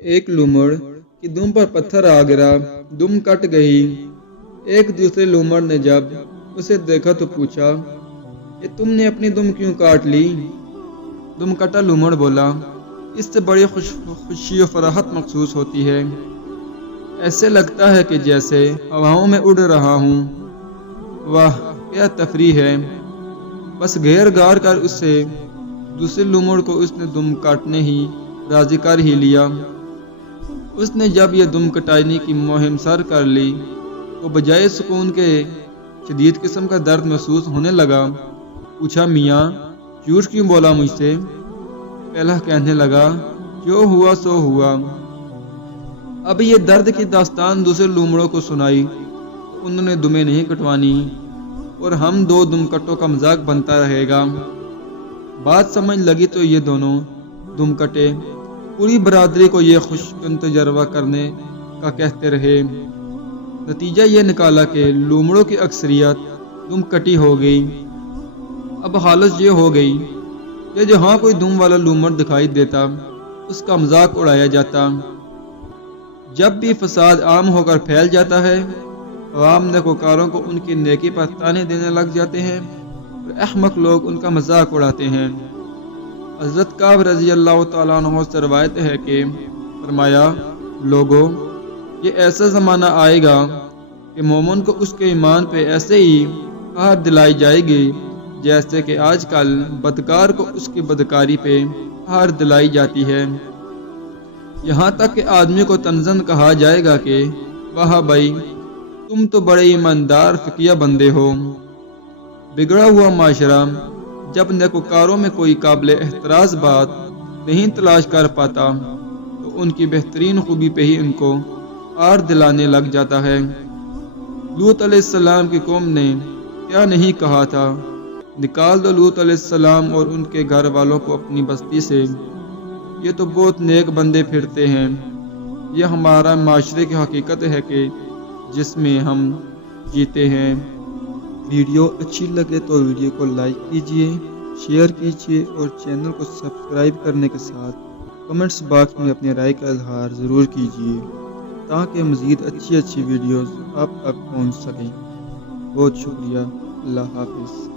एक लूमड़ की दुम पर पत्थर आ गिरा, दुम कट गई। एक दूसरे लूमड़ ने जब उसे देखा तो पूछा, ये तुमने अपनी दुम क्यों काट ली? दुम कटा लूमड़ बोला, इससे बड़ी खुशी और फराहत महसूस होती है। ऐसे लगता है कि जैसे हवाओं में उड़ रहा हूँ। वाह क्या तफरीह है। बस घेर गार कर उससे दूसरे लूमड़ को उसने दुम काटने ही राजी कर ही लिया। उसने जब यह दुम कटाने की मुहिम सर कर ली तो बजाय सुकून के शदीद किस्म का दर्द महसूस होने लगा। पूछा, मियाँ झूठ क्यों बोला मुझसे? पहला कहने लगा, जो हुआ सो हुआ। अब ये दर्द की दास्तान दूसरे लूमड़ों को सुनाई तो उन्होंने दुमें नहीं कटवानी और हम दो दुमकटों का मजाक बनता रहेगा। बात समझ लगी तो ये दोनों दुमकटे पूरी बरादरी को ये खुशकुन तजर्बा करने का कहते रहे। नतीजा ये निकाला कि लूमड़ों की अक्सरियत दुमकटी हो गई। अब हालत ये हो गई कि जहाँ कोई दुम वाला लूमड़ दिखाई देता उसका मजाक उड़ाया जाता। जब भी फसाद आम होकर फैल जाता है, अवाम नेकोकारों को उनकी नेकी पर ताने देने लग जाते हैं और अहमक लोग उनका मजाक उड़ाते हैं। हज़रत काब रज़ी अल्लाह तआला अन्हु से रवायत है कि फरमाया, लोगों ये ऐसा ज़माना आएगा कि मोमिन को उसके ईमान पे ऐसे ही हार दिलाई जाएगी जैसे कि आजकल बदकार को उसकी बदकारी पे हार दिलाई जाती है। यहाँ तक कि आदमी को तंज़न कहा जाएगा कि वाह भाई तुम तो बड़े ईमानदार फ़िकिया बंदे हो। बिगड़ा हुआ माशरा जब नेकोकारों में कोई काबिल एहतराज बात नहीं तलाश कर पाता तो उनकी बेहतरीन खूबी पे ही उनको आर दिलाने लग जाता है। लूत अलैहिस्सलाम की कौम ने क्या नहीं कहा था, निकाल दो लूत अलैहिस्सलाम और उनके घर वालों को अपनी बस्ती से, ये तो बहुत नेक बंदे फिरते हैं। यह हमारा माशरे की हकीकत है कि जिसमें हम जीते हैं। वीडियो अच्छी लगे तो वीडियो को लाइक कीजिए, शेयर कीजिए और चैनल को सब्सक्राइब करने के साथ कमेंट्स बॉक्स में अपनी राय का इजहार ज़रूर कीजिए ताकि मज़ीद अच्छी वीडियोस आप तक पहुंच सकें। बहुत शुक्रिया। अल्लाह हाफिज़।